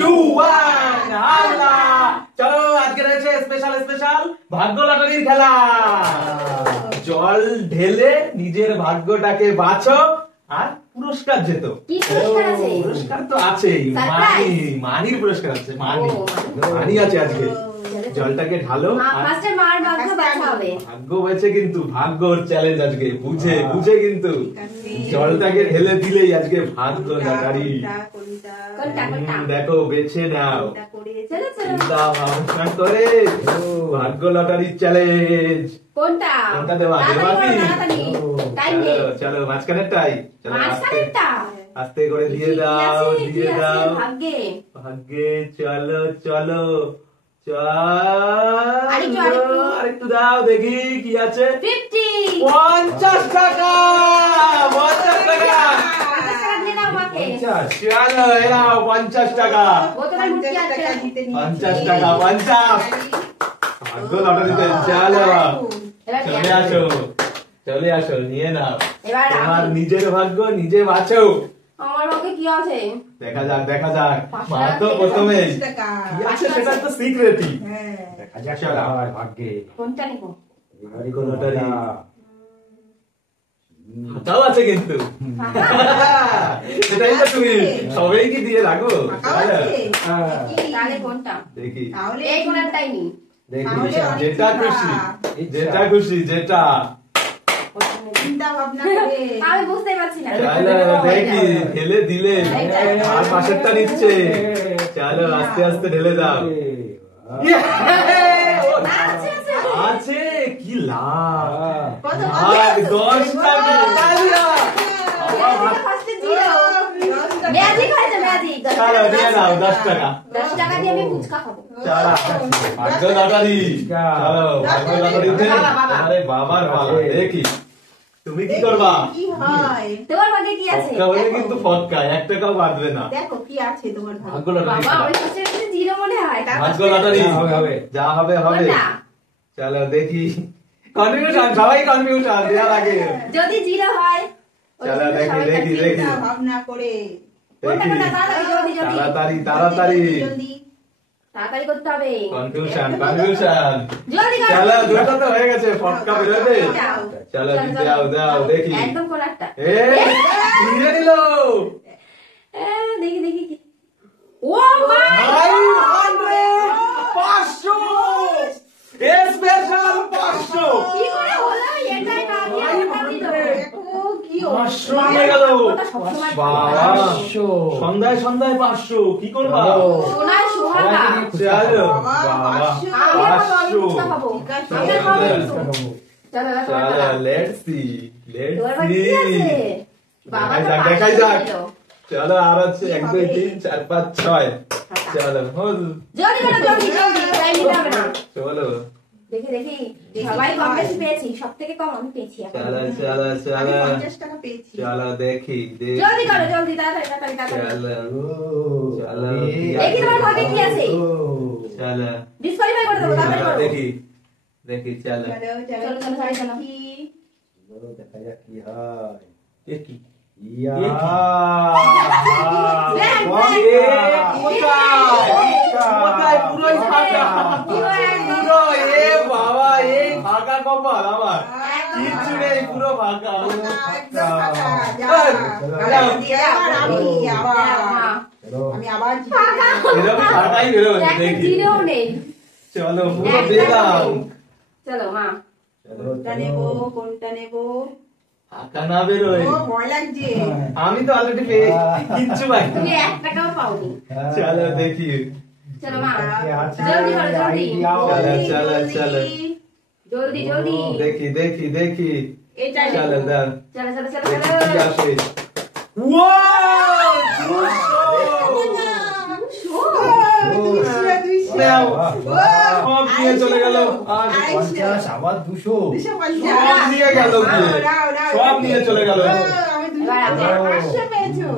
2 1 হামলা। চলো আজকে রয়েছে স্পেশাল স্পেশাল ভাগ্য লটারির খেলা। জল ঢেলে নিজের ভাগ্যটাকে বাছো আর পুরস্কার যেত। কি পুরস্কার আছে? পুরস্কার তো আছেই, মানির পুরস্কার আছে। মানি আছে আজকে। জলটাকে ঢালো, ফার্স্টে মার ভাগ্য বাছা হবে। ভাগ্য বেছে কিন্তু ভাগ্যর চ্যালেঞ্জ আজকে, বুঝে বুঝে কিন্তু জলটাকে ঢেলে দিলেই আজকে ভাগ্য লটারি। দেখো বেছে নাও, চিন্তা ভাবনা করে ভাগ্য লটারির চ্যালেঞ্জ। কোনটা কোনটা দেওয়া দেওয়া কি? চলো মাঝখানেরটাই, চলো আস্তে করে দিয়ে দাও, দিয়ে দাও ভাগ্যে। চলো চলো আরেকটু দাও দেখি কি আছে। 50 টাকা, 50 টাকা। চলো এরাও 50 টাকা, 50 টাকা, 50 ভাগ্য লটারিতে। চলো চলে আসো, চলে আসো, নিয়ে নাও তোমার নিজের ভাগ্য নিজে বাঁচো। আমার ভাগ্যে কি আছে দেখা যাক, দেখা যাক। মা তো প্রথমে কি আছে সেটা তো সিক্রেটই। দেখা যাক আমার ভাগ্যে কোনটা নিব। ভাগ্য লটারি হাতাও আছে কিন্তু। সেটাই তো তুমি সবাই কি দিয়ে রাখো। তাহলে কোনটা দেখি, এই কোনটাই নি দেখি যেটা খুশি, যেটা খুশি, যেটা আমি বুঝতে পারছি না। দেখি ঢেলে দিলে আর পাশেরটা নিচ্ছে। চলো আস্তে আস্তে ঢেলে দাও। আছে কি লাভ, 10 টাকা। চলো দিয়ে দাও 10 টাকা। 10 টাকা দিয়ে আমি ফুচকা খাবো। চলো ভাগ্য লটারি, চলো ভাগ্য লটারিতে আরে বাবার ভালো। দেখি তুমি কি করবা। তোমার ভাগ্যে কি আছে? কিন্তু ফটকা 1 টাকাও বাঁধবে না। দেখো কি আছে তোমার ভাগ্য লটারি। বাবা ওই পাশে জিরো মনে হয়। ভাগ্য লটারি হবে, যা হবে হবে। চলো দেখি, কনফিউশন, সবাই কনফিউশন দেয়া লাগে। যদি জিরো হয় চলো দেখি দেখি দেখি ভাবনা করে তাড়াতাড়ি তাড়াতাড়ি তাড়াতাড়ি করতে হবে। Confusion confusion. চলো দুটো তো হয়ে গেছে, ফটকা বেরোবে। চলো দাও দাও দেখি একদম কোন একটা। নিয়ে নিল। দেখি দেখি ও মাই 500 স্পেশাল 500। কি করে হলো এটাই না নিয়ে গেল। সন্ধ্যায় সন্ধ্যায় 500 কি করবা। সোনার সোহাগা। চলো বাবা 500। চলো লেটস সি দেখাই যাক। চলো আর আছে 1 2 3 4 5 6। চলো জলদি করো জলদি জলদি, টাইম দিতে হবে না। চলো দেখি দেখি সবাই কম বেশি পেয়েছি, সবথেকে কম আমি পেয়েছি। চলো চলো চলো 50 টাকা পেয়েছি। চলো দেখি জলদি করো জলদি, তাড়াতাড়ি তাড়াতাড়ি তাড়াতাড়ি। চলো দেখি তোমার ভাগ্যে কি আছে। চলো ডিসকোয়ালিফাই করে দেবো, তাড়াতাড়ি করো। দেখি দেখি চলো চলো চলো সারি চলো। দেখা যাক কি হয়। দেখি ইয়া কোথায় পুরোই ফাঁকা, পুরো এ বাবা এই ফাঁকা কপাল আমার, কিচ্ছু নেই পুরো ফাঁকা। আমি আবার এরকম ফাঁকাই বেরোবে দেখি। জিরোও নেই। চলো পুরো দিলাম। চলো মা কোনটা নেবো কোনটা নেবো। ফাঁকা না বেরোয়। ভয় লাগছে। আমি তো অলরেডি পেয়ে কিচ্ছু পাই। তুমি 1 টাকাও পাওনি। চলো দেখি। চলো মা জলদি করো জলদি। চলো চলো চলো জলদি জলদি দেখি দেখি দেখি। এটা চলো দাও চলো চলো চলো দেখি চলো। কি আসে। ওয়াও 200 সব নিয়ে চলে গেল। আর 50 আবার 200 সব নিয়ে গেল, সব নিয়ে চলে গেল। এবার আমি 500 পেয়েছো।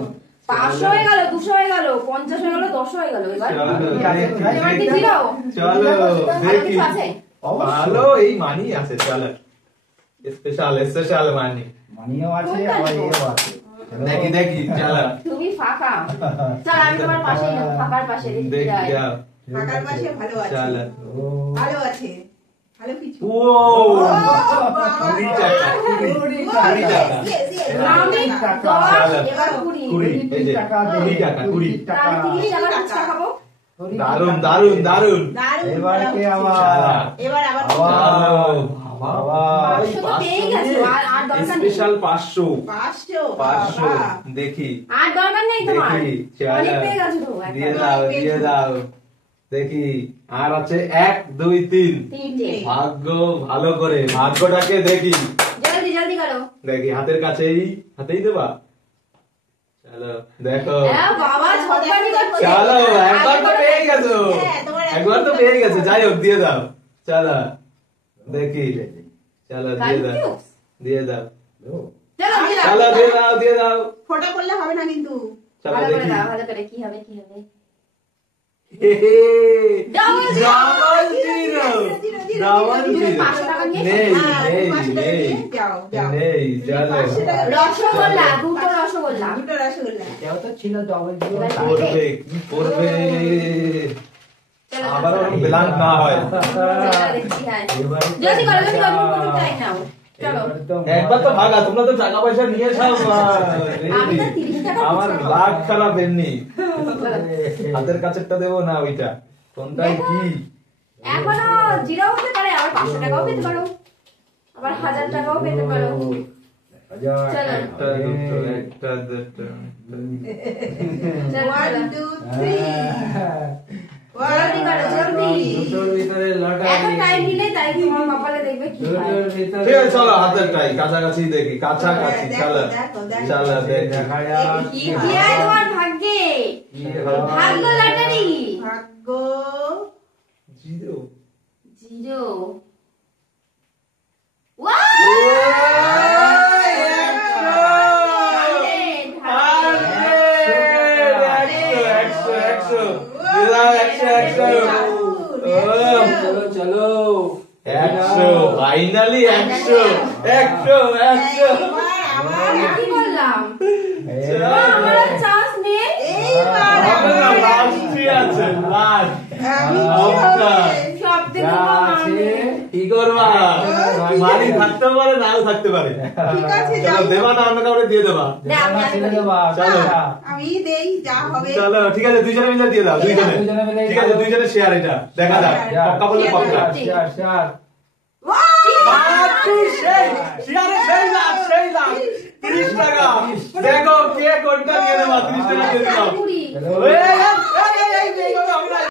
500 হয়ে গেল, 200 হয়ে গেল, 50 হয়ে গেল, 10 হয়ে গেল। এবার তোমার কি জিরো? চলো দেখি। কিছু আছে? ভালো এই মানি আছে। চলো স্পেশাল স্পেশাল মানি। মানিও আছে আবার এও আছে। দেখি দেখি চালা তুমি ফাঁকা। চল আমি তোমার পাশে ফাঁকার পাশে দেখি দেখি যাই। যাও ফাঁকার পাশে ভালো আছে, চালা ভালো আছে, ভালো কিছু। ও কুড়ি টাকা কুড়ি টাকা আমি চালা। 10 এবার 20। কুড়ি এই যে কুড়ি টাকা কুড়ি তাহলে 30 টাকা ফুচকা খাবো। দারুন দারুন দারুন দারুণ এবার ভালো কে হচ্ছে। আবার? এবার আবার বাবা 500 তো পেয়ে গেছো, আর দরকার নেই। স্পেশাল 500 500 500 বাবা। দেখি আর দরকার নেই তোমার, দেখি অনেক চালা পেয়ে গেছো তো দিয়ে একটা। দাও দিয়ে দাও দেখি আর আছে 1 2 3 তিনটে। ভাগ্য ভালো করে ভাগ্যটাকে দেখি জলদি জলদি করো। দেখি হাতের কাছেই হাতেই দেবা চলো দেখো হ্যাঁ বাবা ঝটপটি করছে। চলো একবার তো পেয়ে গেছো হ্যাঁ, তোমার একবার তো পেয়ে গেছো যাই হোক দিয়ে দাও চলো দেখি চলো দিয়ে দাও Confused? দিয়ে দাও চলো দিয়ে দাও। চলো দিয়ে দাও দিয়ে দাও ফটো করলে হবে না কিন্তু। চলো ভালো করে দেখি দাও, ভালো করে। কি হবে কি হবে? ডাবল জিরো ডাবল তুমি জিরো 500 টাকা নিয়ে নেই হ্যাঁ, নেই 500 টাকা নেই নিয়ে যাও, যাও। নেই চলো 500 টাকা রসগোল্লা, দুটো রসগোল্লা। দুটো রসগোল্লা। এটাও তো ছিল ডবল জিরো এবার করবে কি করবে চলো, আবার চলো। ব্ল্যাঙ্ক না হয় চলো, দেখছি, হ্যাঁ। জলদি করো জলদি করো, তুমি কত টাইম নাও। চলো। একবার তো ভাগা তোমরা তো টাকা পয়সা নিয়ে যাও আমি তো 30 টাকা আমার খুচরো খাবো। লাখ খারাপ এমনি হাতের কাছেরটা দেবো না ওইটা কোনটাই দেখো। কি এখনো জিরো হতে পারে, আবার 500 টাকাও পেতে পারো, আবার 1000 টাকাও পেতে পারো। চলো। একটা দুটো একটা দুটো চলো, 1 চলো। 2 3 জলদি করো, জলদি। দুটোর ভিতরে এত লটারি টাইম নিলে তাই তোমার কপালে দেখবে কি হয়। দুটোর ভিতরে ঠিক আছে চলো হাতেরটাই কাছাকাছি দেখি কাছাকাছি দেখো, চলো দেখো, দেখো। চলো দেখি দেখা যাক কি কি হয় তোমার ভাগ্যে? কি হয়। ভাগ্য লটারি। ভাগ্য জিরো জিরো। চলো চলো ফাইনালি 100 আবার কি বললাম? চলো। আমার চান্স নেই। এইবার লাস্টই আছে লাস্ট আমি কি আচ্ছা। হবে? সব থেকে যা কম আছে আমি। কি করবা বাড়ি থাকতে পারে নাও থাকতে পারে ঠিক আছে চলো যাই দেবা না অন্য কাউকে দিয়ে দেবা আমি ছেড়ে দেবা চলো। আমি দেই যা হবে। চলো ঠিক আছে দুইজনে মিলে দিয়ে দাও দুইজনে দুজনে মিলে ঠিক আছে দুইজনে শেয়ার এটা দেখা যাক পক্কা বলে পক্কা চার সেই লাভ 30 টাকা দেখো কে কোনটা নিয়ে নেবা 30 টাকা দিয়ে দিলাম কুড়ি। চলো এই, এই,